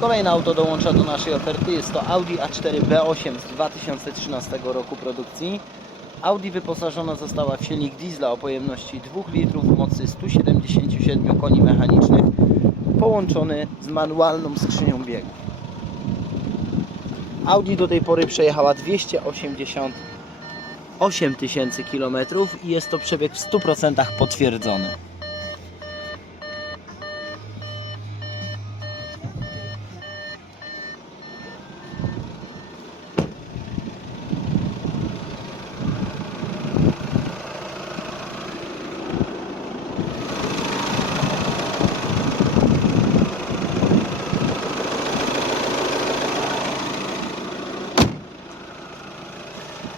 Kolejne auto dołącza do naszej oferty. Jest to Audi A4 B8 z 2013 roku produkcji. Audi wyposażona została w silnik diesla o pojemności 2 litrów, mocy 177 koni mechanicznych, połączony z manualną skrzynią biegów. Audi do tej pory przejechała 288 tysięcy kilometrów i jest to przebieg w 100% potwierdzony.